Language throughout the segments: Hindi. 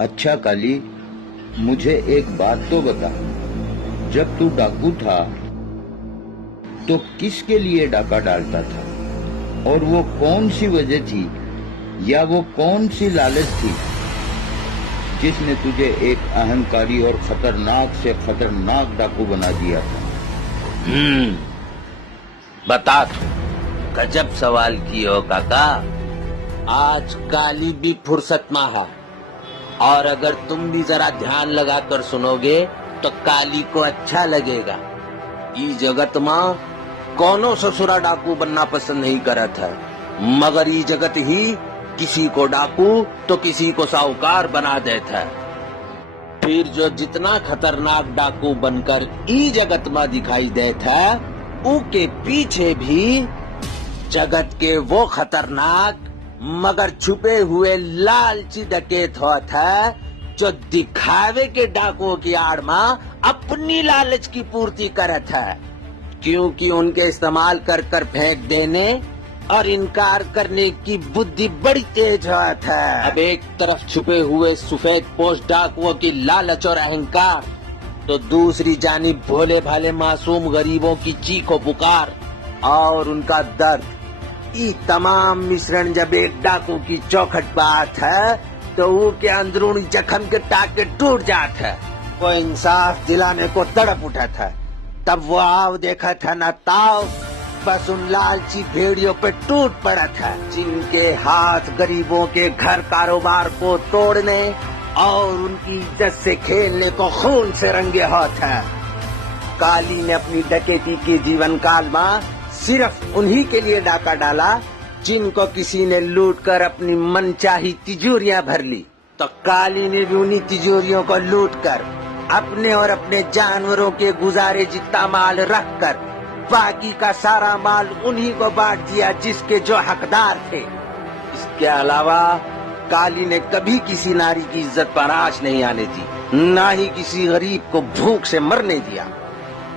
अच्छा काली, मुझे एक बात तो बता, जब तू डाकू था तो किसके लिए डाका डालता था, और वो कौन सी वजह थी या वो कौन सी लालच थी जिसने तुझे एक अहंकारी और खतरनाक से खतरनाक डाकू बना दिया था? बता तू, गजब सवाल किए हो काका। आज काली भी फुर्सत में है, और अगर तुम भी जरा ध्यान लगाकर सुनोगे तो काली को अच्छा लगेगा। ई जगत में कोनो ससुरा डाकू बनना पसंद नहीं करत है, मगर ई जगत ही किसी को डाकू तो किसी को साहूकार बना देता है। फिर जो जितना खतरनाक डाकू बनकर ई जगत में दिखाई देता है, उके पीछे भी जगत के वो खतरनाक मगर छुपे हुए लालची डकैत होता है, जो दिखावे के डाकुओं की आड़ में अपनी लालच की पूर्ति करत है। क्योंकि उनके इस्तेमाल कर कर फेंक देने और इनकार करने की बुद्धि बड़ी तेज होता है। अब एक तरफ छुपे हुए सफेद पोश डाकुओं की लालच और अहंकार, तो दूसरी जानिब भोले भाले मासूम गरीबों की चीखो पुकार और उनका दर्द। ये तमाम मिश्रण जब एक डाकू की चौखट बात है, तो वो के अंदरूनी जख्म के टाके टूट जाते है। वो इंसाफ दिलाने को तड़प उठा था, तब वो आव देखा था न ताव, बस उन लालची भेड़ियों पे टूट पड़ा था, जिनके हाथ गरीबों के घर कारोबार को तोड़ने और उनकी इज्जत से खेलने को खून से रंगे हाथ है। काली ने अपनी डकैती के जीवन काल में सिर्फ उन्हीं के लिए डाका डाला जिनको किसी ने लूटकर अपनी मनचाही तिजोरियां भर ली। तो काली ने भी उन्हीं तिजोरियों को लूटकर अपने और अपने जानवरों के गुजारे जितना माल रखकर बाकी का सारा माल उन्हीं को बांट दिया जिसके जो हकदार थे। इसके अलावा काली ने कभी किसी नारी की इज्जत पर आंच नहीं आने दी, ना ही किसी गरीब को भूख से मरने दिया।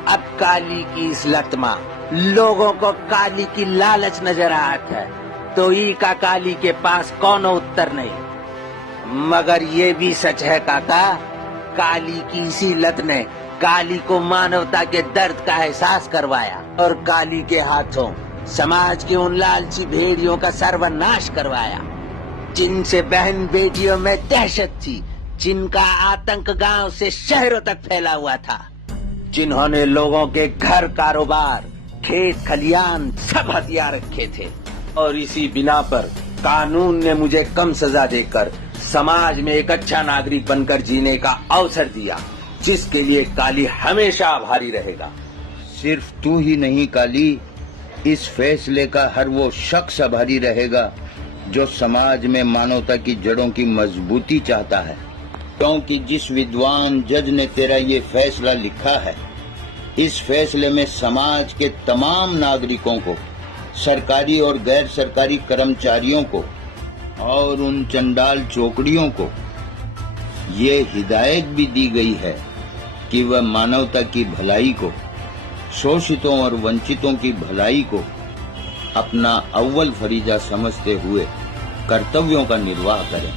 अब काली की इस लत में लोगों को काली की लालच नजर आता है, तो ई का काली के पास कौनो उत्तर नहीं। मगर ये भी सच है काका, काली की इसी लत ने काली को मानवता के दर्द का एहसास करवाया और काली के हाथों समाज के उन लालची भेड़ियों का सर्वनाश करवाया, जिनसे बहन बेटियों में दहशत थी, जिनका आतंक गांव से शहरों तक फैला हुआ था, जिन्होंने लोगों के घर कारोबार खेत खलियान सब हथियार रखे थे। और इसी बिना पर कानून ने मुझे कम सजा देकर समाज में एक अच्छा नागरिक बनकर जीने का अवसर दिया, जिसके लिए काली हमेशा आभारी रहेगा। सिर्फ तू ही नहीं काली, इस फैसले का हर वो शख्स आभारी रहेगा जो समाज में मानवता की जड़ों की मजबूती चाहता है। क्योंकि जिस विद्वान जज ने तेरा ये फैसला लिखा है, इस फैसले में समाज के तमाम नागरिकों को, सरकारी और गैर सरकारी कर्मचारियों को और उन चंडाल चौकड़ियों को ये हिदायत भी दी गई है कि वह मानवता की भलाई को, शोषितों और वंचितों की भलाई को अपना अव्वल फरीजा समझते हुए कर्तव्यों का निर्वाह करें,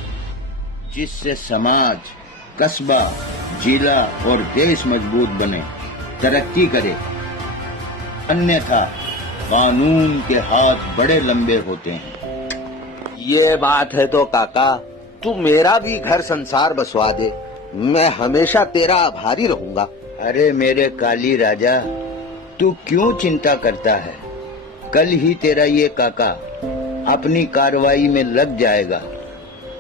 जिससे समाज, कस्बा, जिला और देश मजबूत बने, तरक्की करे। अन्यथा कानून के हाथ बड़े लंबे होते हैं। ये बात है तो काका, तू मेरा भी घर संसार बसवा दे, मैं हमेशा तेरा आभारी रहूंगा। अरे मेरे काली राजा, तू क्यों चिंता करता है? कल ही तेरा ये काका अपनी कार्रवाई में लग जाएगा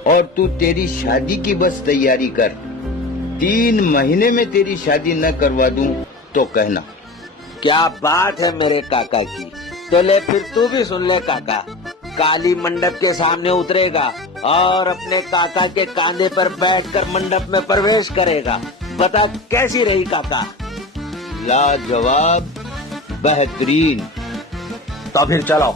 और तू तेरी शादी की बस तैयारी कर। 3 महीने में तेरी शादी न करवा दूं तो कहना। क्या बात है मेरे काका की। चले फिर तू भी सुन ले काका, काली मंडप के सामने उतरेगा और अपने काका के कांधे पर बैठकर मंडप में प्रवेश करेगा। बता कैसी रही काका? लाजवाब, बेहतरीन। तो फिर चलो।